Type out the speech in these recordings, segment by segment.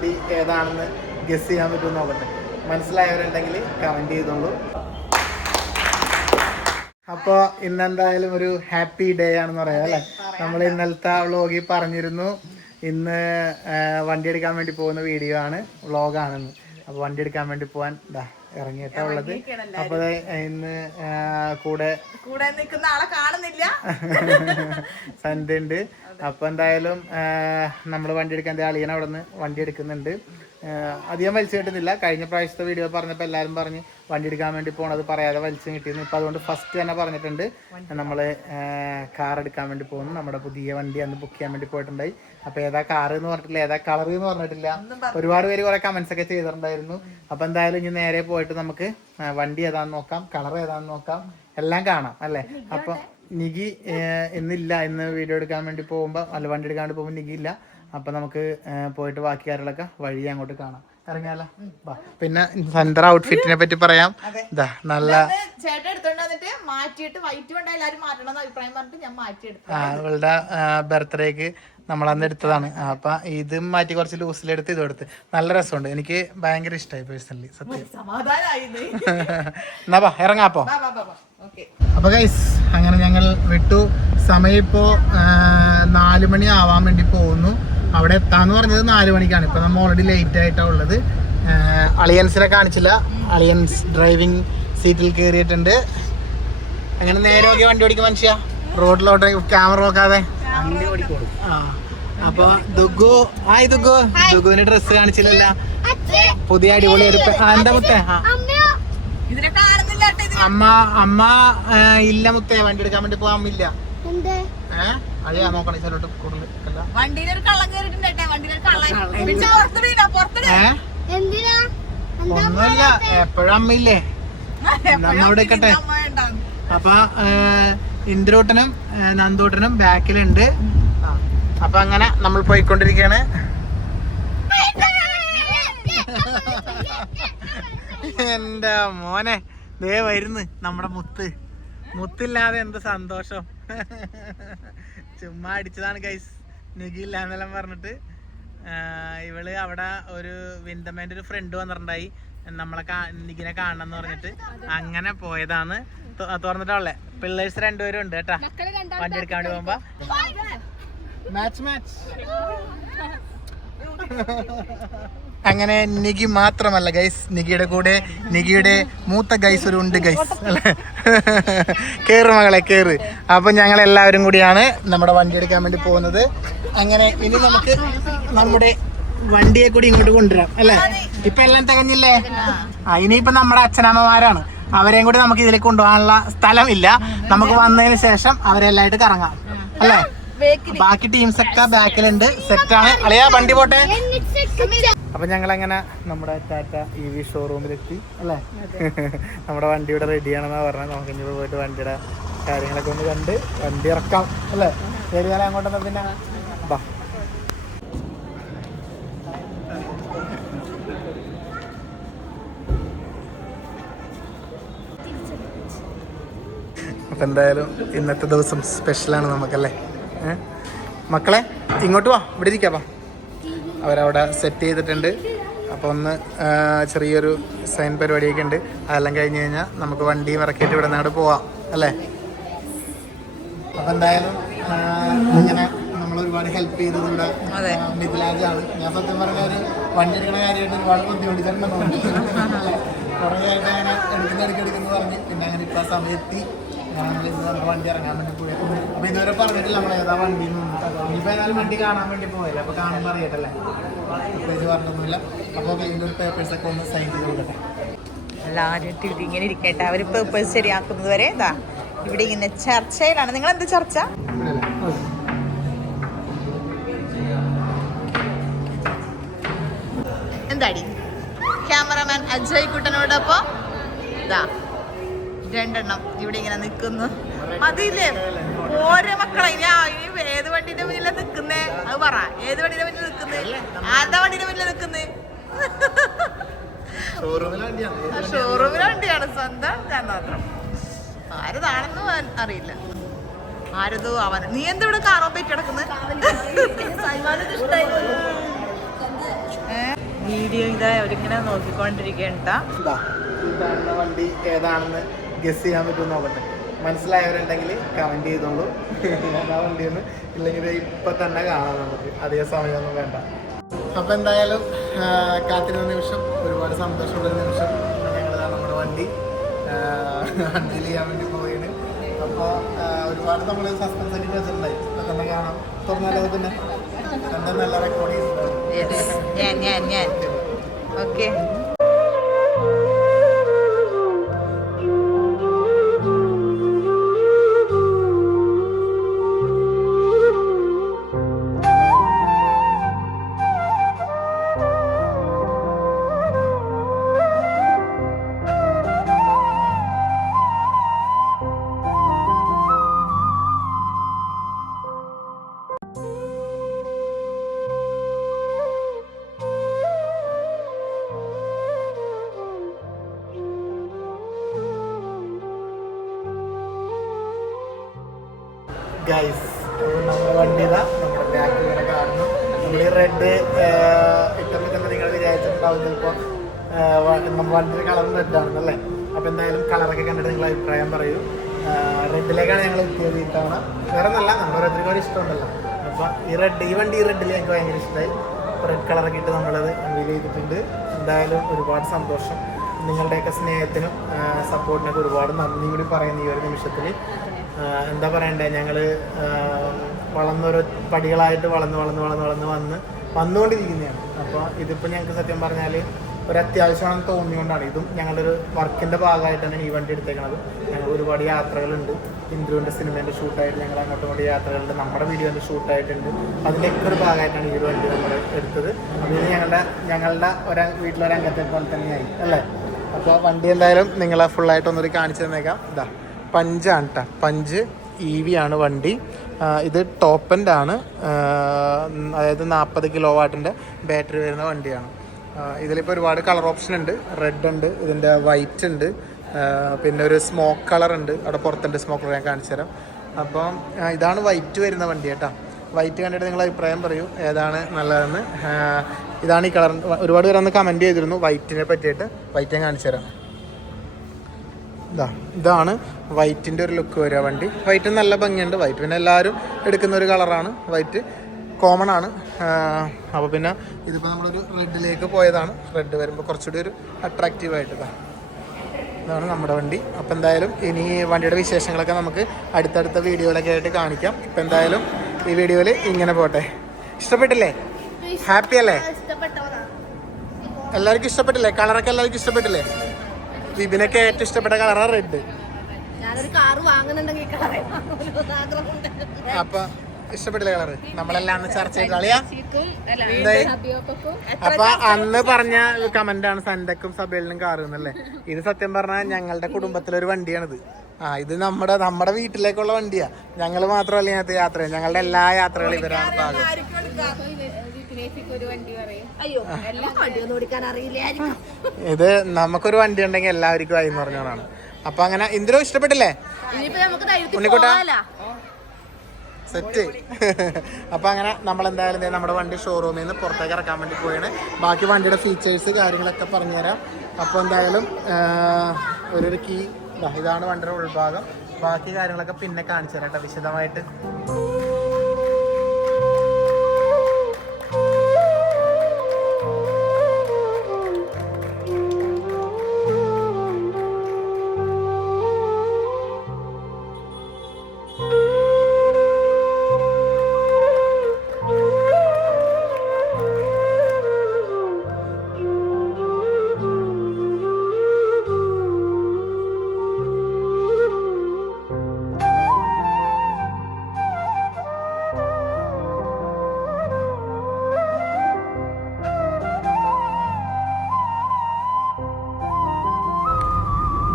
വണ്ടി ഏതാണെന്ന് ഗസ് ചെയ്യാൻ പറ്റുമെന്ന് നോക്കട്ടെ. മനസ്സിലായവരുണ്ടെങ്കിൽ കമൻറ്റ് ചെയ്തോളൂ. അപ്പോൾ ഇന്നെന്തായാലും ഒരു ഹാപ്പി ഡേ ആണെന്ന് പറയാം അല്ലേ. നമ്മൾ ഇന്നലത്തെ വ്ളോഗിൽ പറഞ്ഞിരുന്നു ഇന്ന് വണ്ടി എടുക്കാൻ വേണ്ടി പോകുന്ന വീഡിയോ ആണ്, വ്ളോഗാണെന്ന്. അപ്പോൾ വണ്ടി എടുക്കാൻ വേണ്ടി പോകാൻ ഇറങ്ങിയിട്ടാ ഉള്ളത്. അപ്പൊ ഇന്ന് കൂടെ നിൽക്കുന്ന ആളെ കാണുന്നില്ല, സൺഡേ ഉണ്ട്. അപ്പൊ എന്തായാലും നമ്മൾ വണ്ടി എടുക്കാൻ അളിയൻ അവിടെ നിന്ന് വണ്ടി എടുക്കുന്നുണ്ട്. അധികം വലിച്ചു കിട്ടുന്നില്ല. കഴിഞ്ഞ പ്രാവശ്യത്തെ വീഡിയോ പറഞ്ഞപ്പോൾ എല്ലാവരും പറഞ്ഞ് വണ്ടി എടുക്കാൻ വേണ്ടി പോണത് പറയാതെ വലിച്ചു കിട്ടിയിരുന്നു. ഇപ്പം അതുകൊണ്ട് ഫസ്റ്റ് തന്നെ പറഞ്ഞിട്ടുണ്ട് നമ്മൾ കാർ എടുക്കാൻ വേണ്ടി പോകുന്നു. നമ്മുടെ പുതിയ വണ്ടി അന്ന് ബുക്ക് ചെയ്യാൻ വേണ്ടി പോയിട്ടുണ്ടായി. അപ്പോൾ ഏതാ കാർ എന്ന് പറഞ്ഞിട്ടില്ല, ഏതാ കളർ എന്ന് പറഞ്ഞിട്ടില്ല. ഒരുപാട് പേര് കുറെ കമന്റ്സ് ഒക്കെ ചെയ്തിട്ടുണ്ടായിരുന്നു. അപ്പോൾ എന്തായാലും ഇനി നേരെ പോയിട്ട് നമുക്ക് വണ്ടി ഏതാന്ന് നോക്കാം, കളർ ഏതാന്ന് നോക്കാം, എല്ലാം കാണാം അല്ലേ. അപ്പോൾ നികി ഇന്നില്ല, ഇന്ന് വീഡിയോ എടുക്കാൻ വേണ്ടി പോകുമ്പോൾ അല്ല വണ്ടി എടുക്കാൻ വേണ്ടി പോകുമ്പോൾ നികി ഇല്ല. അപ്പൊ നമുക്ക് പോയിട്ട് ബാക്കി കാര്യങ്ങളൊക്കെ വഴി അങ്ങോട്ട് കാണാം. ഇറങ്ങിയാലോ. പിന്നെ സെന്റർ ഔട്ട്ഫിറ്റിനെ പറ്റി പറയാം. നല്ല അവളുടെ ബർത്ത്ഡേക്ക് നമ്മളന്ന് എടുത്തതാണ്. അപ്പൊ ഇതും മാറ്റി കുറച്ച് ലൂസിലെടുത്ത് ഇതും എടുത്ത് നല്ല രസമുണ്ട്. എനിക്ക് ഭയങ്കര ഇഷ്ടമായി പേഴ്സണലി, സത്യം. എന്നാ ബാ ഇറങ്ങാപ്പോ. അപ്പൊ ഗൈസ് അങ്ങനെ ഞങ്ങൾ വിട്ടു. സമയം ഇപ്പോ 4 മണി ആവാൻ വേണ്ടി പോകുന്നു. അവിടെ എത്താന്ന് പറഞ്ഞത് 4 മണിക്കാണ്. ഇപ്പൊ നമ്മൾ ഓൾറെഡി ലേറ്റ് ആയിട്ടാണ് ഉള്ളത്. അളിയൻസിനെ കാണിച്ചില്ല. അളിയൻസ് ഡ്രൈവിംഗ് സീറ്റിൽ കയറിയിട്ടുണ്ട്. അങ്ങനെ നേരെ നോക്കി വണ്ടി ഓടിക്കും മനുഷ്യ, റോഡിലോട്ട് ക്യാമറ നോക്കാതെ. അപ്പൊ ദുഗുവിന് ഡ്രസ്സ് കാണിച്ചില്ലല്ല, പുതിയ അടിപൊളി ഒരു എന്താ മുത്തേ. അമ്മ ഇല്ല മുത്തേ, വണ്ടി എടുക്കാൻ വേണ്ടി പോകാൻ ഇല്ല. അതെയാ നോക്കണേ ചിലോട്ട് കൂടുതൽ ഒന്നുമില്ല, എപ്പോഴും അമ്മയില്ലേ, നമ്മവിടെ നിൽക്കട്ടെ. അപ്പൊ ഇന്ദ്രൂട്ടനും നന്ദൂട്ടനും ബാക്കിലുണ്ട്. അപ്പൊ അങ്ങനെ നമ്മൾ പോയിക്കൊണ്ടിരിക്കുകയാണ്. എന്റെ മോനെ ദേ വരുന്ന് നമ്മുടെ മുത്തില്ലാതെ എന്ത് സന്തോഷം. ചുമ്മാ അടിച്ചതാണ് ഗൈസ്, നികില്ലാന്നെല്ലാം പറഞ്ഞിട്ട്. ഇവള് അവിടെ ഒരു വിന്തമ്മേന്റെ ഒരു ഫ്രണ്ട് വന്നിട്ടുണ്ടായി, നമ്മളെ നികിനെ കാണണം എന്ന് പറഞ്ഞിട്ട് അങ്ങനെ പോയതാണ്. തുറന്നിട്ടുള്ളേ പിള്ളേഴ്സ് 2 പേരും ഉണ്ട് കേട്ടാ വണ്ടി എടുക്കാൻ വേണ്ടി പോകുമ്പോ. മാച്ച് അങ്ങനെ നികി മാത്രമല്ല ഗൈസ്, നികിയുടെ കൂടെ നികിയുടെ മൂത്ത ഗൈസ് ഒരു ഉണ്ട് ഗൈസ് അല്ലേ. കേറ് മകളെ കേറ്. അപ്പൊ ഞങ്ങൾ എല്ലാവരും കൂടിയാണ് നമ്മുടെ വണ്ടി എടുക്കാൻ വേണ്ടി പോകുന്നത്. അങ്ങനെ ഇനി നമുക്ക് നമ്മുടെ വണ്ടിയെ കൂടി ഇങ്ങോട്ട് കൊണ്ടുവരാം അല്ലേ. ഇപ്പൊ എല്ലാം തികഞ്ഞില്ലേ. ഇനിയിപ്പൊ നമ്മുടെ അച്ഛനമ്മമാരാണ്, അവരെയും കൂടി നമുക്ക് ഇതിലേക്ക് കൊണ്ടുപോകാനുള്ള സ്ഥലമില്ല. നമുക്ക് വന്നതിന് ശേഷം അവരെല്ലായിട്ട് കറങ്ങാം അല്ലേ. ബാക്കി ടീംസ് ഒക്കെ ബാക്കിലുണ്ട്, സെറ്റാണ്. അളിയാ വണ്ടി പോട്ടെ. അപ്പൊ ഞങ്ങളങ്ങനെ നമ്മുടെ ടാറ്റ EV ഷോറൂമിലെത്തി അല്ലേ. നമ്മുടെ വണ്ടി ഇവിടെ റെഡിയാണെന്നാ പറഞ്ഞത്. നമുക്ക് ഇനി പോയിട്ട് വണ്ടിയുടെ കാര്യങ്ങളൊക്കെ ഒന്ന് കണ്ട് വണ്ടി ഇറക്കാം അല്ലേ. ശരിയാലും അങ്ങോട്ടെന്നാ പിന്നെ ബാ. അപ്പൊ എന്തായാലും ഇന്നത്തെ ദിവസം സ്പെഷ്യലാണ് നമുക്കല്ലേ. മക്കളെ ഇങ്ങോട്ട് വാ, ഇവിടെ ഇരിക്കാപ്പാ. അവരവിടെ സെറ്റ് ചെയ്തിട്ടുണ്ട്. അപ്പോൾ ഒന്ന് ചെറിയൊരു സൈൻ പരിപാടിയൊക്കെ ഉണ്ട്. അതെല്ലാം കഴിഞ്ഞ് കഴിഞ്ഞാൽ നമുക്ക് വണ്ടിയും ഇറക്കിയിട്ട് ഇവിടെ നിന്നോട് പോവാം അല്ലേ. അപ്പം എന്തായാലും ഇങ്ങനെ നമ്മളൊരുപാട് ഹെൽപ്പ് ചെയ്തത് ഇവിടെ മിഥിലാജാണ്. ഞാൻ സത്യം പറഞ്ഞ ഒരു വണ്ടി എടുക്കുന്ന കാര്യമായിട്ട് ഒരുപാട് ബുദ്ധിമുട്ടിച്ചിട്ടുണ്ടെന്ന് കുറേ ആയിട്ട് അങ്ങനെ എടുക്കുന്നു പറഞ്ഞ് പിന്നെ അങ്ങനെ ഇപ്പോൾ ആ സമയത്തി വണ്ടി ഇറങ്ങാൻ വേണ്ടി പോയി. അപ്പൊ ഇതുവരെ പറഞ്ഞിട്ടില്ല നമ്മൾ ഏതാ വണ്ടി. ഇനിയിപ്പോ ഏതായാലും വണ്ടി കാണാൻ വേണ്ടി പോയല്ലേ, അപ്പൊ കാണുമ്പോൾ അറിയട്ടല്ലേ. പ്രത്യേകിച്ച് പറഞ്ഞൊന്നുമില്ല. അപ്പോൾ ഇതിൻ്റെ ഒരു പേപ്പേഴ്സ് ഒക്കെ ഒന്ന് സൈൻ ചെയ്ത് കൊടുക്കട്ടെ. എല്ലാവരും ഇങ്ങനെ ഇരിക്കട്ടെ, അവർ പേപ്പേഴ്സ് ശരിയാക്കുന്നത് വരെ എന്താ ഇവിടെ ഇങ്ങനെ ചർച്ചയിലാണ്. നിങ്ങൾ എന്ത് ചർച്ച? എന്താടി ക്യാമറമാൻ അജയ് കുട്ടനോടൊപ്പം ഇതാ 2 എണ്ണം ഇവിടെ ഇങ്ങനെ നിക്കുന്നു. അതില്ലേ ഓരോ മക്കളെ ഇനി ഏത് വണ്ടിന്റെ മുന്നിലാണ് നിക്കുന്നേ? അത് പറ, ഏത് വണ്ടിന്റെ മുന്നിൽ നിക്കുന്നേ? ആരുടെ വണ്ടിന്റെ മുന്നിൽ നിക്കുന്നേ? ഷോറൂമിലെ വണ്ടിയാണ് സ്വന്തം. ഞാൻ മാത്രം ആരതാണെന്ന് അറിയില്ല. ആരതോ അവൻ. നീ എന്താ ഇവിടെ കാറോ പറ്റി കിടക്കുന്നത്? ഇതാ അവരിങ്ങനെ നോക്കിക്കൊണ്ടിരിക്കണ്ട. ഇതാണ് വണ്ടി ഏതാണെന്ന് ഗസ് ചെയ്യാൻ പറ്റുമെന്ന് നോക്കട്ടെ. മനസ്സിലായവരുണ്ടെങ്കിൽ കമൻറ്റ് ചെയ്തോളൂ. ആ വണ്ടിയൊന്നും ഇല്ലെങ്കിൽ ഇപ്പം തന്നെ കാണാം, നമുക്ക് അധികം സമയമൊന്നും വേണ്ട. അപ്പോൾ എന്തായാലും കാത്തിരുന്ന നിമിഷം, ഒരുപാട് സന്തോഷമുള്ള നിമിഷം. ഞങ്ങളതാണ് നമ്മുടെ വണ്ടിയിൽ ചെയ്യാൻ വേണ്ടി പോവുകയാണ്. അപ്പോൾ ഒരുപാട് നമ്മൾ സസ്പെൻസ് ആയിട്ട് വെച്ചിട്ടുണ്ടായി. ഇപ്പം തന്നെ കാണാം. തുറന്നാലത് പിന്നെ എന്താ നല്ല റെക്കോർഡ് ചെയ്തിട്ടുണ്ടാവും. ഞാൻ ഓക്കെ. ഗൈസ്, നമ്മുടെ വണ്ടി ഇതാ നമ്മുടെ ബാക്കിൽ ഇങ്ങനെ കാണുന്നു. നമ്മൾ ഈ റെഡ് ഇട്ടപ്പോൾ തന്നെ നിങ്ങൾ വിചാരിച്ചിട്ടുണ്ടാവും ചിലപ്പോൾ നമ്മൾ വണ്ടിയുടെ കളർ റെഡാണെന്നല്ലേ. അപ്പോൾ എന്തായാലും കളറൊക്കെ കണ്ടിട്ട് നിങ്ങൾ അഭിപ്രായം പറയൂ. റെഡിലേക്കാണ് ഞങ്ങൾ എത്തിയത് ഈ തവണ. വേറെ നല്ല നമ്മുടെ ഓരോരുത്തർക്കും ഇഷ്ടമുണ്ടല്ലോ. അപ്പോൾ ഈ വണ്ടി റെഡിൽ ഞങ്ങൾക്ക് ഭയങ്കര ഇഷ്ടമായി. റെഡ് കളറൊക്കെ ഇട്ട് നമ്മളത് അൺവീൽ ചെയ്തിട്ടുണ്ട്. എന്തായാലും ഒരുപാട് സന്തോഷം. നിങ്ങളുടെയൊക്കെ സ്നേഹത്തിനും സപ്പോർട്ടിനൊക്കെ ഒരുപാട് നന്ദി കൂടി പറയുന്ന ഈ ഒരു നിമിഷത്തിൽ. എന്താ പറയണ്ടേ, ഞങ്ങൾ വളർന്നൊരു പടികളായിട്ട് വന്നുകൊണ്ടിരിക്കുന്നതാണ്. അപ്പോൾ ഇതിപ്പോൾ ഞങ്ങൾക്ക് സത്യം പറഞ്ഞാൽ ഒരു അത്യാവശ്യമാണെന്ന് തോന്നിയുകൊണ്ടാണ്. ഇതും ഞങ്ങളുടെ ഒരു വർക്കിൻ്റെ ഭാഗമായിട്ടാണ് ഈ വണ്ടി എടുത്തേക്കണത്. ഞങ്ങൾ ഒരുപാട് യാത്രകളുണ്ട്. ഇന്ദ്രുവിൻ്റെ സിനിമേൻ്റെ ഷൂട്ടായിട്ട് ഞങ്ങൾ അങ്ങോട്ടും ഇങ്ങോട്ട് യാത്രകളുണ്ട്. നമ്മുടെ വീഡിയോൻ്റെ ഷൂട്ടായിട്ടുണ്ട്. അതിൻ്റെയൊക്കെ ഒരു ഭാഗമായിട്ടാണ് ഈ ഒരു വണ്ടി നമ്മൾ എടുത്തത്. അതിന് ഞങ്ങളുടെ വീട്ടിലൊരംഗത്തെ പോലെ തന്നെയായി അല്ലേ. അപ്പോൾ വണ്ടി എന്തായാലും നിങ്ങളെ ഫുള്ളായിട്ടൊന്നൊരു കാണിച്ചു തന്നേക്കാം. ഇതാ പഞ്ചാണ് കേട്ടോ. പഞ്ച് EV ആണ് വണ്ടി. ഇത് ടോപ്പ് എൻഡ് ആണ്. അതായത് 40 കിലോവാട്ടിൻ്റെ ബാറ്ററി വരുന്ന വണ്ടിയാണ്. ഇതിലിപ്പോൾ ഒരുപാട് കളർ ഓപ്ഷൻ ഉണ്ട്. റെഡ് ഉണ്ട്, ഇതിൻ്റെ വൈറ്റ് ഉണ്ട്, പിന്നെ ഒരു സ്മോക്ക് കളർ ഉണ്ട്. അവിടെ പുറത്തുണ്ട് സ്മോക്ക് കളർ, ഞാൻ കാണിച്ചു തരാം. അപ്പം ഇതാണ് വൈറ്റ് വരുന്ന വണ്ടി കേട്ടോ. വൈറ്റ് കണ്ടിട്ട് നിങ്ങൾ അഭിപ്രായം പറയൂ ഏതാണ് നല്ലതെന്ന്. ഇതാണ് ഈ കളർ. ഒരുപാട് പേര് അന്ന് കമൻറ്റ് ചെയ്തിരുന്നു വൈറ്റിനെ പറ്റിയിട്ട്. വൈറ്റ് ഞാൻ കാണിച്ചു തരാം. ഇതാണ് വൈറ്റിൻ്റെ ഒരു ലുക്ക് വരിക വണ്ടി. വൈറ്റ് നല്ല ഭംഗിയുണ്ട്. വൈറ്റ് പിന്നെ എല്ലാവരും എടുക്കുന്ന ഒരു കളറാണ്. വൈറ്റ് കോമൺ ആണ്. അപ്പോൾ പിന്നെ ഇതിപ്പോൾ നമ്മളൊരു റെഡിലേക്ക് പോയതാണ്. റെഡ് വരുമ്പോൾ കുറച്ചുകൂടി ഒരു അട്രാക്റ്റീവായിട്ട് ഇതാണ് നമ്മുടെ വണ്ടി. അപ്പോൾ എന്തായാലും ഇനി വണ്ടിയുടെ വിശേഷങ്ങളൊക്കെ നമുക്ക് അടുത്തടുത്ത വീഡിയോയിലൊക്കെ ആയിട്ട് കാണിക്കാം. ഇപ്പം എന്തായാലും ഈ വീഡിയോയിൽ ഇങ്ങനെ പോട്ടെ. ഇഷ്ടപ്പെട്ടില്ലേ? ഹാപ്പി അല്ലേ? എല്ലാവർക്കും ഇഷ്ടപ്പെട്ടില്ലേ? കളറൊക്കെ എല്ലാവർക്കും ഇഷ്ടപ്പെട്ടില്ലേ? വിപിനൊക്കെ ഏറ്റവും ഇഷ്ടപ്പെട്ട കളറാണ് റെഡ്. അപ്പൊ ഇഷ്ടപ്പെട്ടില്ല കളറ്? നമ്മളെല്ലാം ചർച്ച ചെയ്ത് കളിയാ. അപ്പൊ അന്ന് പറഞ്ഞ കമന്റാണ് സന്റക്കും സബേലിനും കാറ് എന്നല്ലേ. ഇത് സത്യം പറഞ്ഞാൽ ഞങ്ങളുടെ കുടുംബത്തിലൊരു വണ്ടിയാണിത്. ഇത് നമ്മുടെ വീട്ടിലേക്കുള്ള വണ്ടിയാ. ഞങ്ങൾ മാത്രമല്ല ഇതിനകത്ത് യാത്ര, ഞങ്ങളുടെ എല്ലാ യാത്രകളും ഇവരാണ് ഭാഗം. ഇത് നമുക്കൊരു വണ്ടി ഉണ്ടെങ്കിൽ എല്ലാവർക്കും ആയി എന്ന് പറഞ്ഞതാണ്. അപ്പൊ അങ്ങനെ ഇന്ദിരോ ഇഷ്ടപ്പെട്ടില്ലേ? ഉണ്ണിക്കുട്ടാ സെറ്റ്. അപ്പൊ അങ്ങനെ നമ്മളെന്തായാലും നമ്മുടെ വണ്ടി ഷോറൂമിൽ നിന്ന് പുറത്തേക്ക് ഇറക്കാൻ വേണ്ടി പോയാണ്. ബാക്കി വണ്ടിയുടെ ഫീച്ചേഴ്സ് കാര്യങ്ങളൊക്കെ പറഞ്ഞുതരാം. അപ്പോൾ എന്തായാലും ഒരു കീ ഇതാണ് വണ്ടിയുടെ ഉൾഭാഗം. ബാക്കി കാര്യങ്ങളൊക്കെ പിന്നെ കാണിച്ചു തരാം കേട്ടോ വിശദമായിട്ട്.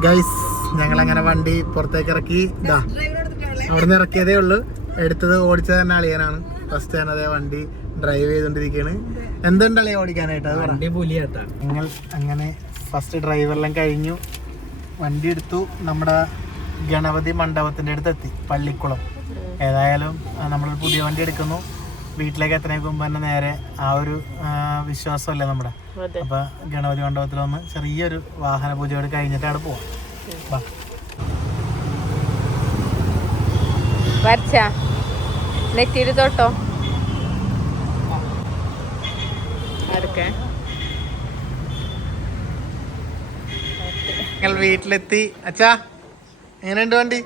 ഗൈസ്, ഞങ്ങളങ്ങനെ വണ്ടി പുറത്തേക്ക് ഇറക്കി. അവിടെ നിന്ന് ഇറക്കിയതേ ഉള്ളൂ. എടുത്തത് ഓടിച്ചത് തന്നെ അളിയനാണ്. ഫസ്റ്റ് ഞാൻ അതേ വണ്ടി ഡ്രൈവ് ചെയ്തോണ്ടിരിക്കുകയാണ്. എന്തുണ്ട് അളിയ ഓടിക്കാനായിട്ട്? ഞങ്ങൾ അങ്ങനെ ഫസ്റ്റ് ഡ്രൈവെല്ലാം കഴിഞ്ഞു. വണ്ടി എടുത്തു. നമ്മുടെ ഗണപതി മണ്ഡപത്തിൻ്റെ അടുത്ത് എത്തി, പള്ളിക്കുളം. ഏതായാലും നമ്മളൊരു പുതിയ വണ്ടി എടുക്കുന്നു. വീട്ടിലേക്ക് എത്രയൊക്കെ മുമ്പ് തന്നെ നേരെ ആ ഒരു വിശ്വാസമല്ലേ നമ്മുടെ. അപ്പൊ ഗണപതി മണ്ഡപത്തിലൊന്ന് ചെറിയൊരു വാഹന പൂജയോട് കഴിഞ്ഞിട്ട് അവിടെ പോവാം. നെറ്റിയിൽ തൊട്ടോ ഞങ്ങൾ വീട്ടിലെത്തി. അച്ഛാ എങ്ങനെയുണ്ട് വണ്ടി?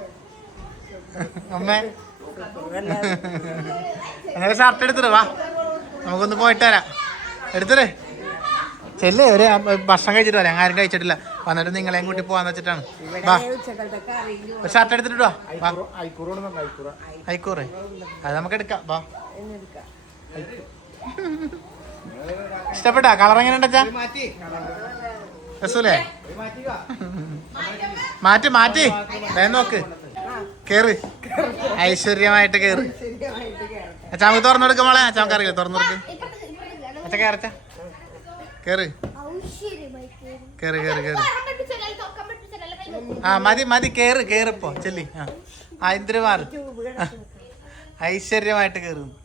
അമ്മ അങ്ങനെ ഷർട്ട് എടുത്തിട്ട് വാ, നമുക്കൊന്ന് പോയിട്ട് വരാം. എടുത്തിട്ട് ചെല്ലേ, ഒരു ഭക്ഷണം കഴിച്ചിട്ട് വരാം. ആരും കഴിച്ചിട്ടില്ല. വന്നിട്ട് നിങ്ങളെയും കൂട്ടി പോവാന്ന് വെച്ചിട്ടാണ്. വാ, ഒരു ഷർട്ട് എടുത്തിട്ട് വാ. ഐക്കൂറേ, അത് നമുക്ക് എടുക്കാം. വാ, ഇഷ്ടപ്പെട്ടാ? കളർ എങ്ങനെ ഉണ്ടച്ചാ? രസൂലേ? മാറ്റി മാറ്റി വേഗം നോക്ക്. കേറ്, ഐശ്വര്യമായിട്ട് കേറ്. അച്ഛാ നമുക്ക് തുറന്നു കൊടുക്കും മോളെ. അച്ഛാ നമുക്ക് അറിയില്ല, തുറന്നു കൊടുക്ക്. അച്ഛാ കേറച്ച, കേറ് കേറ് കേറ് കേറ്. ആ മതി മതി, കേറ് കേറിപ്പോ ചെല്ലി. ആ എന്തിനു മാറ്, ഐശ്വര്യമായിട്ട് കേറുന്നു.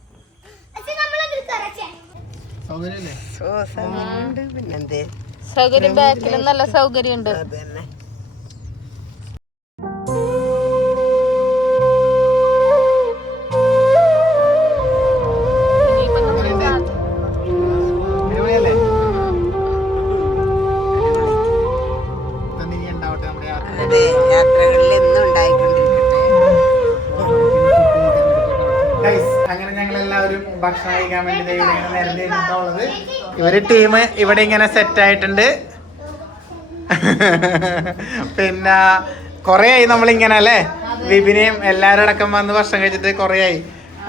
സൗകര്യം ബാക്കിലും നല്ല സൗകര്യം ഉണ്ട്. അങ്ങനെ ഞങ്ങൾ എല്ലാവരും ഭക്ഷണം കഴിക്കാൻ വേണ്ടി നേരത്തെ ഉള്ളത്. ഇവര് ടീം ഇവിടെ ഇങ്ങനെ സെറ്റ് ആയിട്ടുണ്ട്. പിന്നെ കൊറേ ആയി നമ്മളിങ്ങനെ അല്ലേ, വിപിനെയും എല്ലാവരും അടക്കം വന്ന് ഭക്ഷണം കഴിച്ചിട്ട് കൊറേ ആയി.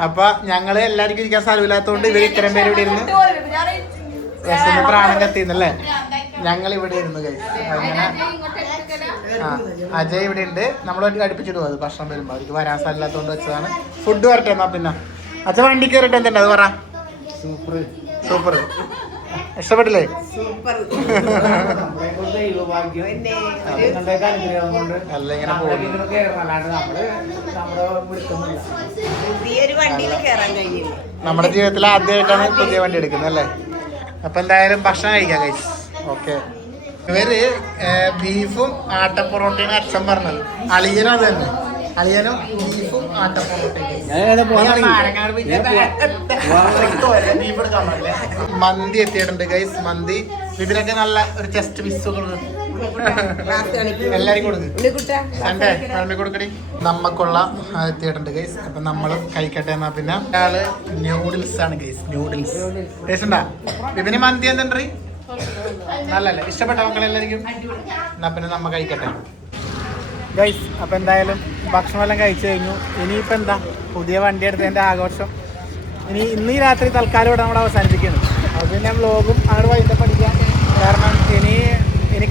അപ്പൊ ഞങ്ങള് എല്ലാവർക്കും ഇരിക്കാൻ സ്ഥലമില്ലാത്തതുകൊണ്ട് ഇവർ ഇത്രയും പേര് ഇവിടെ ഇരുന്ന് രസം പ്രാണം കത്തിന്നല്ലേ, ഞങ്ങൾ ഇവിടെ ഇരുന്നു കഴിച്ചു. അങ്ങനെ അജയ് ഇവിടെ ഉണ്ട്. നമ്മളോട്ട് അടുപ്പിച്ചിട്ട് പോകും ഭക്ഷണം വരുമ്പോ. അവർക്ക് വരാൻ സ്ഥലമില്ലാത്തതുകൊണ്ട് വെച്ചതാണ്. ഫുഡ് വരട്ടെ എന്നാ. പിന്നെ അച്ഛൻ വണ്ടി കയറിട്ട് എന്തുണ്ട് അത് പറ. സൂപ്പർ സൂപ്പർ, ഇഷ്ടപ്പെട്ടില്ലേ? അല്ല ഇങ്ങനെ നമ്മുടെ ജീവിതത്തിൽ ആദ്യമായിട്ടാണ് പുതിയ വണ്ടി എടുക്കുന്നത് അല്ലേ. അപ്പൊ എന്തായാലും ഭക്ഷണം കഴിക്കാം കഴിച്ചു. ഓക്കെ, ഇവര് ബീഫും ആട്ടപ്പൊറോട്ടയും അച്ഛൻ പറഞ്ഞത്. അളിയനും അത് തന്നെ, അളിയനും ബീഫും ആട്ടപ്പൊറോട്ടയും. മന്തി എത്തിയിട്ടുണ്ട് ഗൈസ്. മന്തി ഇതിലൊക്കെ നല്ല ഒരു ചെസ്റ്റ് പീസ് എല്ലാരും കൊടുക്കും കൊടുക്കടി. നമ്മക്കുള്ള എത്തിയിട്ടുണ്ട് ഗൈസ്. അപ്പൊ നമ്മള് കഴിക്കട്ടെ എന്നാ. പിന്നെ ഒരാള് ന്യൂഡിൽസ് ആണ് ഗൈസ്, ന്യൂഡിൽസ് ടേസ്റ്റ് ഉണ്ടാ? പിന്നെ മന്തി എന്തുണ്ട് നല്ലല്ലേ? ഇഷ്ടപ്പെട്ട മക്കളെല്ലായിരിക്കും? എന്നാ പിന്നെ നമ്മ കഴിക്കട്ടെ ഗൈസ്. അപ്പൊ എന്തായാലും ഭക്ഷണമെല്ലാം കഴിച്ചു കഴിഞ്ഞു. ഇനിയിപ്പോ എന്താ, പുതിയ വണ്ടി എടുത്തതിന്റെ ആഘോഷം ഇന്ന് ഈ രാത്രി തൽക്കാലം ഇവിടെ നമ്മൾ അവസാനിപ്പിക്കുന്നു. അത് പിന്നെ വ്ലോഗും അങ്ങോട്ട് വൈകിട്ട് പഠിക്കാം. കാരണം ഇനി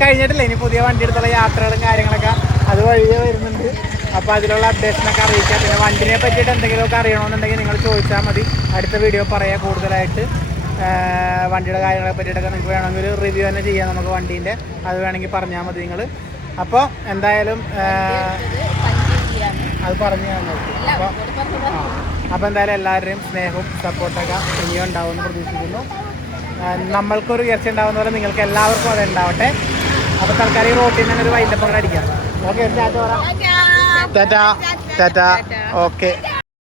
കഴിഞ്ഞിട്ടില്ല. ഇനി പുതിയ വണ്ടി എടുത്തുള്ള യാത്രകളും കാര്യങ്ങളൊക്കെ അത് വഴിയേ വരുന്നുണ്ട്. അപ്പോൾ അതിലുള്ള അപ്ഡേഷനൊക്കെ അറിയിക്കാം. പിന്നെ വണ്ടിനെ പറ്റിയിട്ട് എന്തെങ്കിലുമൊക്കെ അറിയണമെന്നുണ്ടെങ്കിൽ നിങ്ങൾ ചോദിച്ചാൽ മതി. അടുത്ത വീഡിയോ പറയാം കൂടുതലായിട്ട്. വണ്ടിയുടെ കാര്യങ്ങളെ പറ്റിയിട്ടൊക്കെ നിങ്ങൾക്ക് വേണമെങ്കിൽ ഒരു റിവ്യൂ തന്നെ ചെയ്യാം നമുക്ക് വണ്ടീൻ്റെ. അത് വേണമെങ്കിൽ പറഞ്ഞാൽ മതി നിങ്ങൾ. അപ്പോൾ എന്തായാലും അത് പറഞ്ഞു ഞാൻ നോക്കും. അപ്പോൾ എന്തായാലും എല്ലാവരുടെയും സ്നേഹവും സപ്പോർട്ടൊക്കെ ഇനിയും ഉണ്ടാവുമെന്ന് പ്രതീക്ഷിക്കുന്നു. നമ്മൾക്കൊരു ഉയർച്ച ഉണ്ടാവുന്ന പോലെ നിങ്ങൾക്ക് എല്ലാവർക്കും അത് ഉണ്ടാവട്ടെ. അപ്പോൾ തൽക്കാലം ഈ റോട്ടിൽ തന്നെ ഒരു വൈൻഡപ്പ് കൂടെ അടിക്കാം. ഓക്കെ, ടാറ്റ പറ. ടാറ്റ ടാറ്റ. ഓക്കെ.